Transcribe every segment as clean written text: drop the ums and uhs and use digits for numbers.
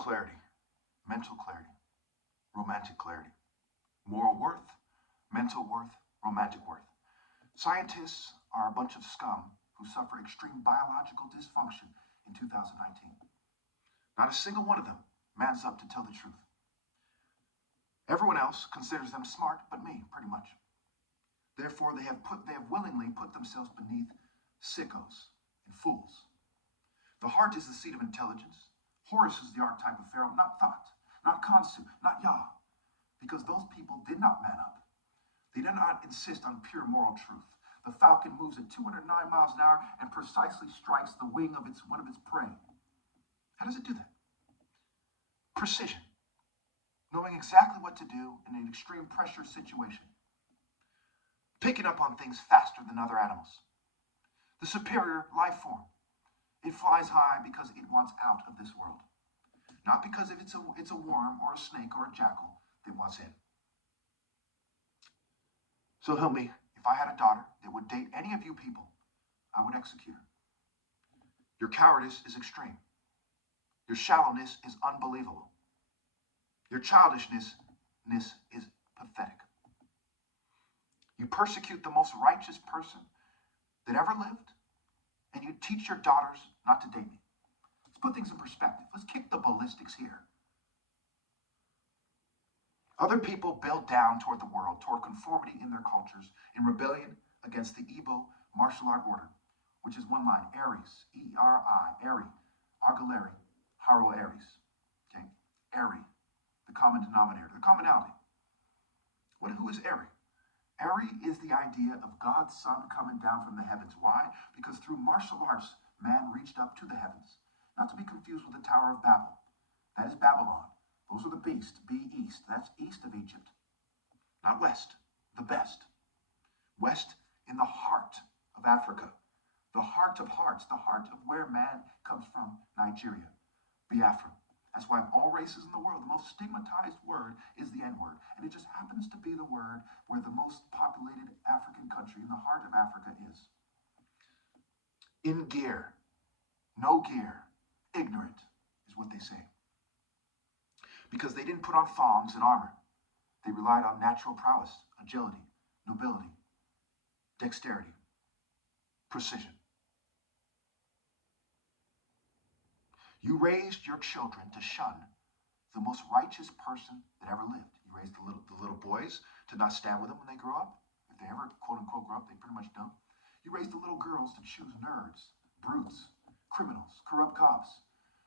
clarity, mental clarity, romantic clarity, moral worth, mental worth, romantic worth. Scientists are a bunch of scum who suffer extreme biological dysfunction in 2019. Not a single one of them mans up to tell the truth. Everyone else considers them smart, but me, pretty much. Therefore, they have willingly put themselves beneath sickos and fools. The heart is the seat of intelligence. Horus is the archetype of Pharaoh, not Thought, not Khonsu, not Yah, because those people did not man up. They did not insist on pure moral truth. The falcon moves at 209 miles an hour and precisely strikes the wing of one of its prey. How does it do that? Precision. Knowing exactly what to do in an extreme pressure situation. Picking up on things faster than other animals. The superior life form. It flies high because it wants out of this world. Not because it's a worm or a snake or a jackal that wants in. So help me, if I had a daughter that would date any of you people, I would execute her. Your cowardice is extreme. Your shallowness is unbelievable. Your childishness is pathetic. You persecute the most righteous person that ever lived, and you teach your daughters not to date me. Let's put things in perspective. Let's kick the ballistics here. Other people build down toward the world, toward conformity in their cultures, in rebellion against the Igbo martial art order, which is one line, Aries, E-R-I, Eri, Argaleri, Haro Aries. Okay? Eri, the common denominator, the commonality. Who is Eri? Eri is the idea of God's Son coming down from the heavens. Why? Because through martial arts, man reached up to the heavens. Not to be confused with the Tower of Babel. That is Babylon. Those are the beasts. Be east. That's east of Egypt. Not west. The best. West in the heart of Africa. The heart of hearts. The heart of where man comes from. Nigeria. Biafra. That's why of all races in the world, the most stigmatized word is the N-word. And it just happens to be the word where the most populated African country in the heart of Africa is. In gear. No gear. Ignorant is what they say. Because they didn't put on thongs and armor. They relied on natural prowess, agility, nobility, dexterity, precision. You raised your children to shun the most righteous person that ever lived. You raised the little boys to not stand with them when they grow up. If they ever, quote unquote, grow up, they pretty much don't. You raised the little girls to choose nerds, brutes, criminals, corrupt cops,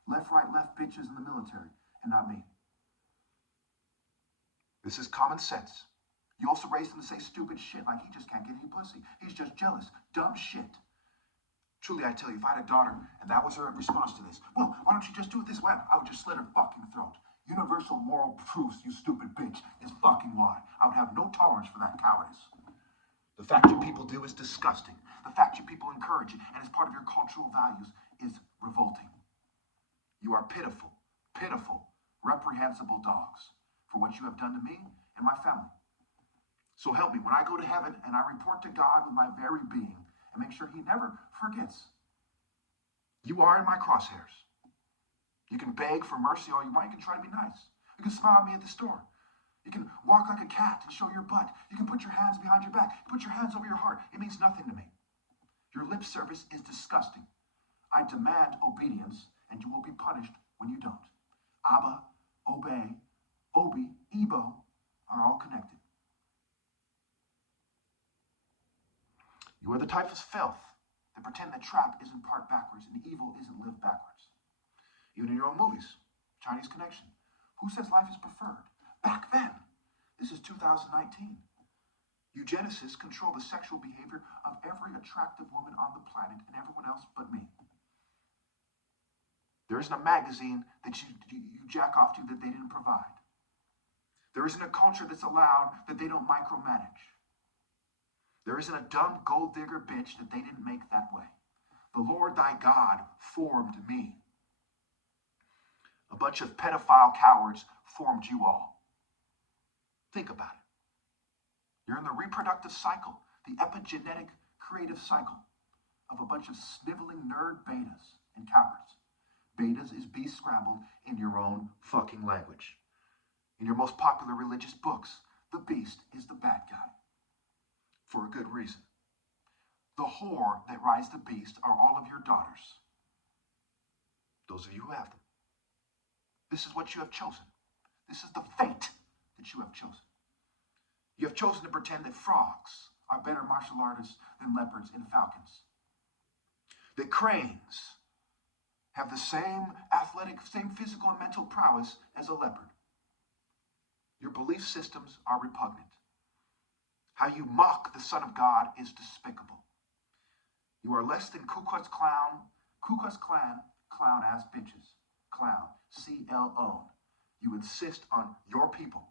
left, right, left bitches in the military, and not me. This is common sense. You also raised them to say stupid shit like he just can't get any pussy. He's just jealous. Dumb shit. Truly, I tell you, if I had a daughter and that was her response to this, well, why don't you just do it this way? I would just slit her fucking throat. Universal moral truths, you stupid bitch, is fucking why. I would have no tolerance for that cowardice. The fact you people do is disgusting. The fact you people encourage it and is part of your cultural values is revolting. You are pitiful, pitiful, reprehensible dogs for what you have done to me and my family. So help me, when I go to heaven and I report to God with my very being, and make sure he never forgets. You are in my crosshairs. You can beg for mercy all you want. You can try to be nice. You can smile at me at the store. You can walk like a cat and show your butt. You can put your hands behind your back. Put your hands over your heart. It means nothing to me. Your lip service is disgusting. I demand obedience, and you will be punished when you don't. Abba, obey, Obi, Ebo are all connected. You are the type of filth that pretend that trap isn't part backwards and evil isn't lived backwards. Even in your own movies, Chinese Connection. Who says life is preferred? Back then. This is 2019. Eugenicists control the sexual behavior of every attractive woman on the planet and everyone else but me. There isn't a magazine that you jack off to that they didn't provide. There isn't a culture that's allowed that they don't micromanage. There isn't a dumb gold digger bitch that they didn't make that way. The Lord thy God formed me. A bunch of pedophile cowards formed you all. Think about it. You're in the reproductive cycle, the epigenetic creative cycle of a bunch of sniveling nerd betas and cowards. Betas is beast scrambled in your own fucking language. In your most popular religious books, the beast is the bad guy. For a good reason. The whore that rides the beast are all of your daughters. Those of you who have them. This is what you have chosen. This is the fate that you have chosen. You have chosen to pretend that frogs are better martial artists than leopards and falcons. That cranes have the same athletic, same physical and mental prowess as a leopard. Your belief systems are repugnant. How you mock the Son of God is despicable. You are less than Ku Klux Klan, clown-ass bitches. Clown, C-L-O. You insist on your people.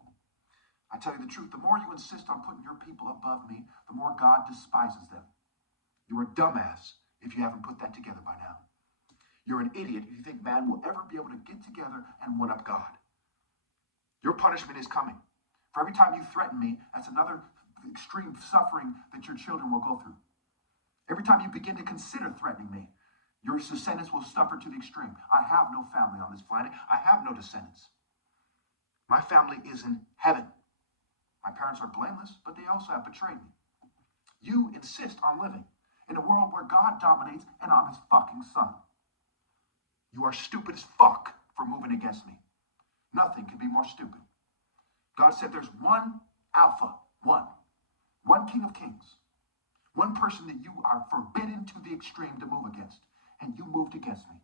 I tell you the truth, the more you insist on putting your people above me, the more God despises them. You're a dumbass if you haven't put that together by now. You're an idiot if you think man will ever be able to get together and one-up God. Your punishment is coming. For every time you threaten me, that's another extreme suffering that your children will go through. Every time you begin to consider threatening me, your descendants will suffer to the extreme. I have no family on this planet. I have no descendants. My family is in heaven. My parents are blameless, but they also have betrayed me. You insist on living in a world where God dominates and I'm his fucking son. You are stupid as fuck for moving against me. Nothing could be more stupid. God said there's one Alpha, one King of Kings, one person that you are forbidden to the extreme to move against, and you moved against me.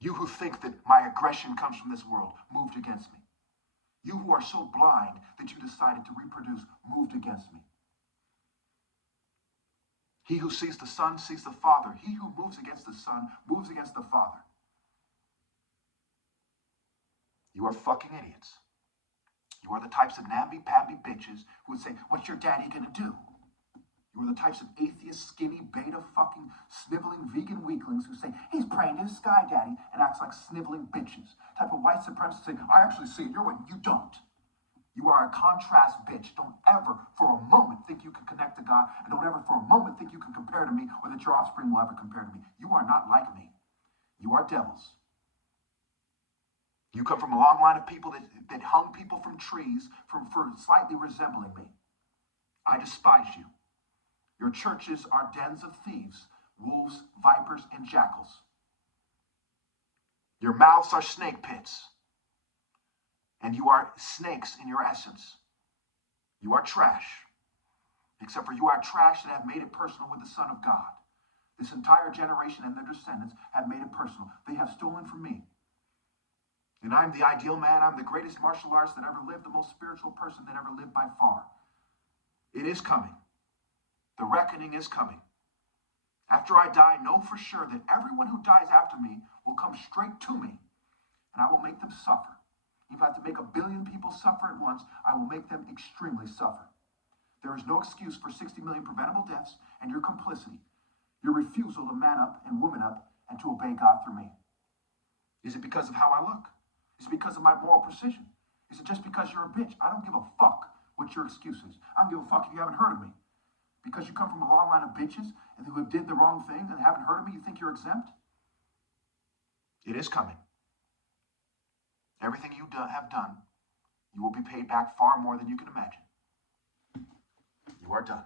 You who think that my aggression comes from this world moved against me. You who are so blind that you decided to reproduce moved against me. He who sees the Son sees the Father. He who moves against the Son moves against the Father. You are fucking idiots. You are the types of namby-pamby bitches who would say, what's your daddy gonna do? You are the types of atheist, skinny, beta, fucking, sniveling vegan weaklings who say, he's praying to his sky daddy, and acts like sniveling bitches. Type of white supremacists say, I actually see it your way. You don't. You are a contrast bitch. Don't ever for a moment think you can connect to God, and don't ever for a moment think you can compare to me, or that your offspring will ever compare to me. You are not like me. You are devils. You come from a long line of people that hung people from trees for slightly resembling me. I despise you. Your churches are dens of thieves, wolves, vipers, and jackals. Your mouths are snake pits. And you are snakes in your essence. You are trash. Except for you are trash that have made it personal with the Son of God. This entire generation and their descendants have made it personal. They have stolen from me. And I'm the ideal man. I'm the greatest martial artist that ever lived, the most spiritual person that ever lived by far. It is coming. The reckoning is coming. After I die, know for sure that everyone who dies after me will come straight to me, and I will make them suffer. If I have to make 1 billion people suffer at once, I will make them extremely suffer. There is no excuse for 60 million preventable deaths and your complicity, your refusal to man up and woman up and to obey God through me. Is it because of how I look? Is it because of my moral precision? Is it just because you're a bitch? I don't give a fuck what your excuse is. I don't give a fuck if you haven't heard of me. Because you come from a long line of bitches and who did the wrong thing and haven't heard of me, you think you're exempt? It is coming. Everything you have done, you will be paid back far more than you can imagine. You are done.